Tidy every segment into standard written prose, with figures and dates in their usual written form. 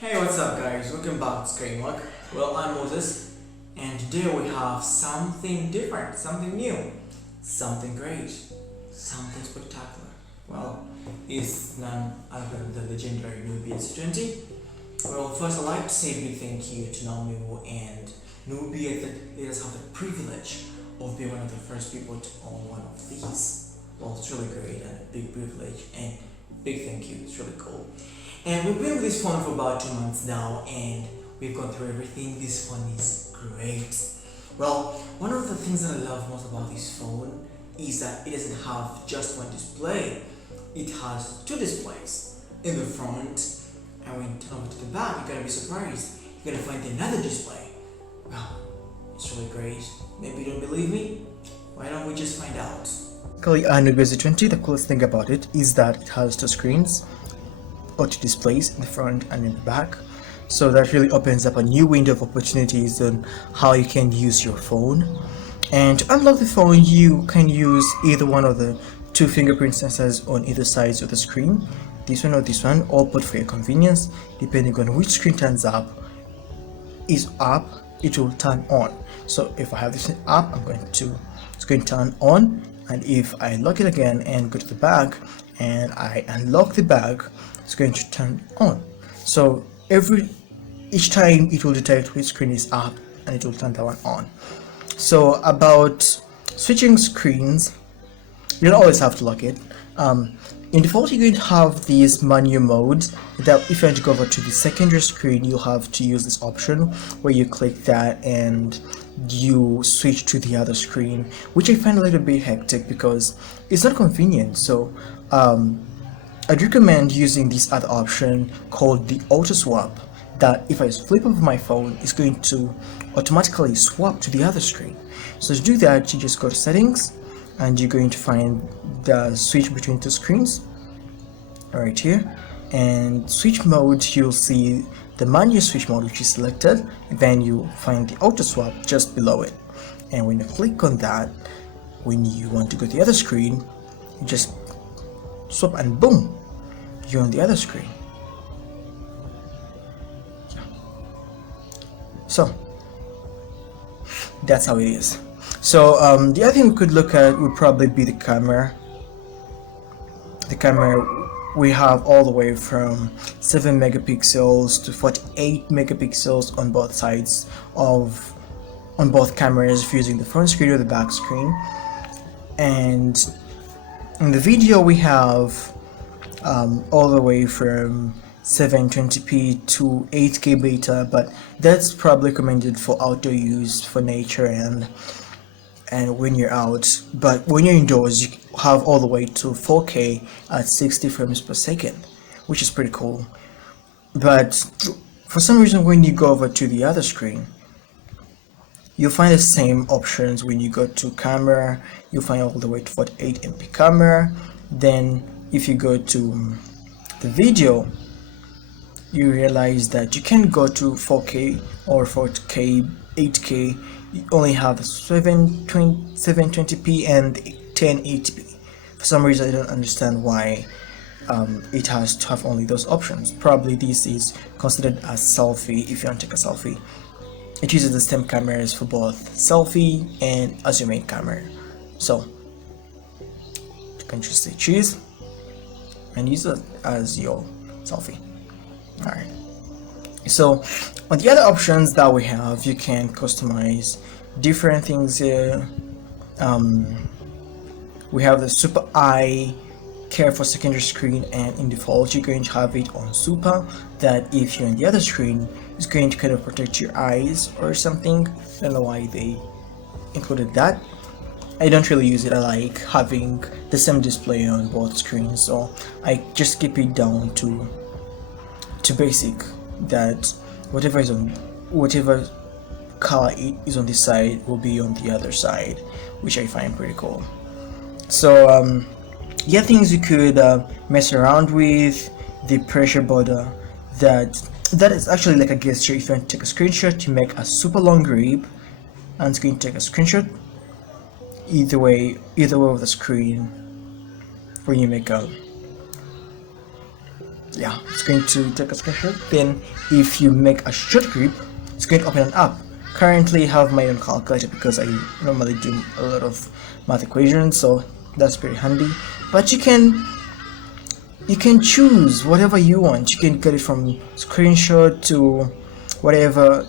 Hey, what's up guys? Welcome back to SkyMac. Well, I'm Moses, and today we have something different, something new, something great, something spectacular. Well, it's none other than the legendary Nubia Z20. Well, first I'd like to say a big thank you to Namu and Nubia that let us have the privilege of being one of the first people to own one of these. Well, it's really great and a big privilege and big thank you. It's really cool. And we've been with this phone for about 2 months now, and we've gone through everything. This phone is great. Well, one of the things that I love most about this phone is that it doesn't have just one display. It has two displays in the front, and when you turn over to the back, you're gonna be surprised. You're gonna find another display. Well, it's really great. Maybe you don't believe me? Why don't we just find out? Nubia Z20, the coolest thing about it is that it has two screens or two displays in the front and in the back, so that really opens up a new window of opportunities on how you can use your phone. And to unlock the phone, you can use either one of the two fingerprint sensors on either sides of the screen, this one or this one, all put for your convenience. Depending on which screen turns up, it will turn on. So if I have this up, it's going to turn on, and if I lock it again and go to the back and I unlock the back, it's going to turn on. So each time it will detect which screen is up and it will turn that one on. So about switching screens, you don't always have to lock it. In default, you're going to have these menu modes that if you want to go over to the secondary screen, you'll have to use this option where you click that and you switch to the other screen, which I find a little bit hectic because it's not convenient. So I'd recommend using this other option called the auto swap, that if I flip over my phone, it's going to automatically swap to the other screen. So to do that, you just go to settings and you're going to find the switch between two screens right here, and switch mode, you'll see the manual switch mode which is selected, and then you find the auto swap just below it. And when you click on that, when you want to go to the other screen, you just swap and boom, you're on the other screen. So that's how it is. So the other thing we could look at would probably be the camera. The camera, we have all the way from 7 megapixels to 48 megapixels on both sides on both cameras, if using the front screen or the back screen. And in the video we have all the way from 720p to 8K beta, but that's probably recommended for outdoor use, for nature and when you're out. But when you're indoors, you have all the way to 4K at 60 frames per second, which is pretty cool. But for some reason, when you go over to the other screen, you'll find the same options. When you go to camera, you'll find all the way to 48 MP camera. Then if you go to the video, you realize that you can go to 4K or 4K, 8K. You only have 720p and 1080p. For some reason, I don't understand why it has to have only those options. Probably this is considered as selfie. If you want to take a selfie, it uses the same cameras for both selfie and as your main camera. So you can just say choose and use it as your selfie. Alright, so on the other options that we have, you can customize different things here. We have the super eye care for secondary screen, and in default you're going to have it on super, that if you're on the other screen, it's going to kind of protect your eyes or something. I don't know why they included that. I don't really use it. I like having the same display on both screens, so I just keep it down to basic, that whatever color is on this side will be on the other side, which I find pretty cool. So yeah, things you could mess around with, the pressure border, that is actually like a gesture. If you want to take a screenshot, you make a super long grip and it's going to take a screenshot either way of the screen when you make a yeah, it's going to take a screenshot. Then if you make a short grip, it's going to open an app. Currently I have my own calculator because I normally do a lot of math equations, so that's pretty handy. But you can choose whatever you want. You can get it from screenshot to whatever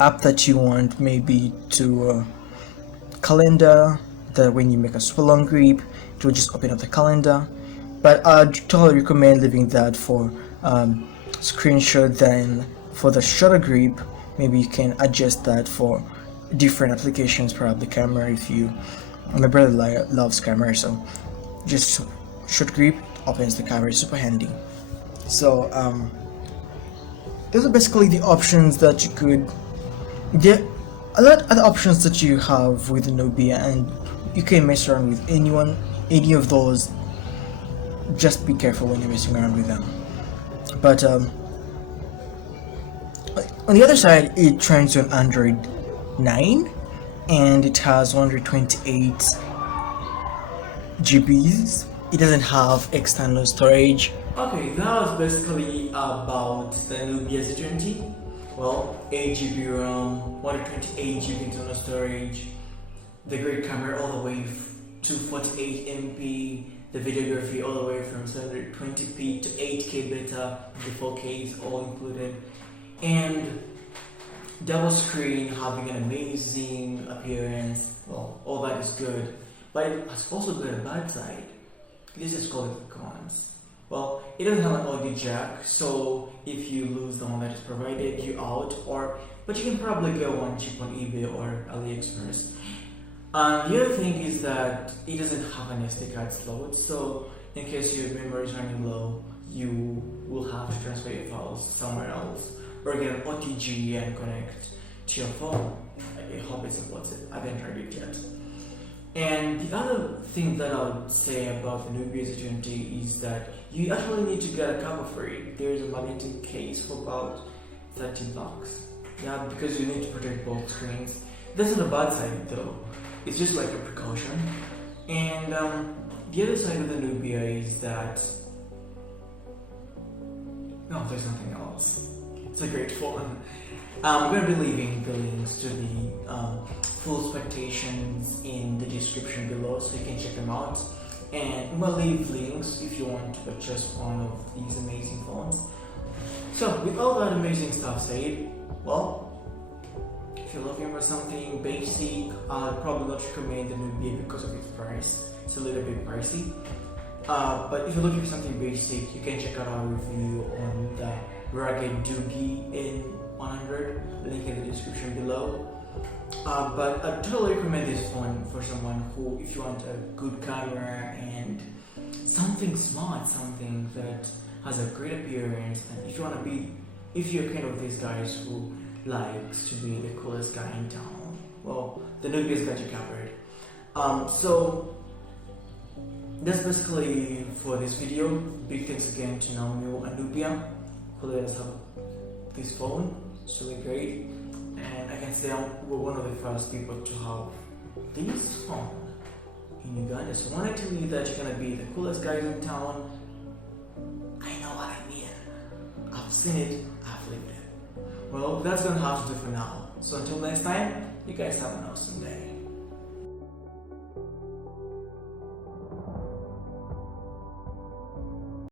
app that you want, maybe to calendar, that when you make a super long grip it will just open up the calendar. But I totally recommend leaving that for screenshot. Then for the shorter grip, maybe you can adjust that for different applications, perhaps the camera. If you, my brother loves camera, so just short grip opens the camera, it's super handy. So those are basically the options that you could get. A lot of the options that you have with Nubia, and you can mess around with any of those. Just be careful when you're messing around with them. But on the other side, it trains on Android 9 and it has 128 GBs. It doesn't have external storage. Okay, that was basically about the Nubia Z20. Well, 8 GB RAM, 128 GB internal storage, the great camera all the way to 48 MP, the videography all the way from 720p to 8K beta, the 4K is all included, and double screen having an amazing appearance. Well, all that is good, but it has also got a bad side. This is called the cons. Well, it doesn't have an audio jack, so if you lose the one that is provided, you're out. But you can probably get one cheap on eBay or AliExpress. The other thing is that it doesn't have an SD card slot, so in case your memory is running low, you will have to transfer your files somewhere else, or get an OTG and connect to your phone. I hope it supports it. I haven't tried it yet. And the other thing that I would say about the Nubia Z20 is that you actually need to get a cover for it. There is a magnetic case for about $30. Yeah, because you need to protect both screens. That's not a bad side though. It's just like a precaution. And the other side of the Nubia is that no, there's nothing else. It's a great phone. I'm going to be leaving the links to the full expectations in the description below, so you can check them out. And we'll leave links if you want to purchase one of these amazing phones. So with all that amazing stuff said, well, if you're looking for something basic, I'll probably not recommend the Nubia because of its price. It's a little bit pricey. But if you're looking for something basic, you can check out our review on the rugged Doogee N100, link in the description below. But I totally recommend this phone for someone who, if you want a good camera and something smart, something that has a great appearance, and if you want to be, if you're kind of these guys who likes to be the coolest guy in town, well, the Nubia's got you covered. So that's basically for this video. Big thanks again to Naomi and Nubia who let us have this phone. It's really great, and I can say we're one of the first people to have this phone in Uganda. So when I tell you that you're gonna be the coolest guys in town, I know what I mean. I've seen it, I've lived it. Well, that's gonna have to do for now. So until next time, you guys have an awesome day.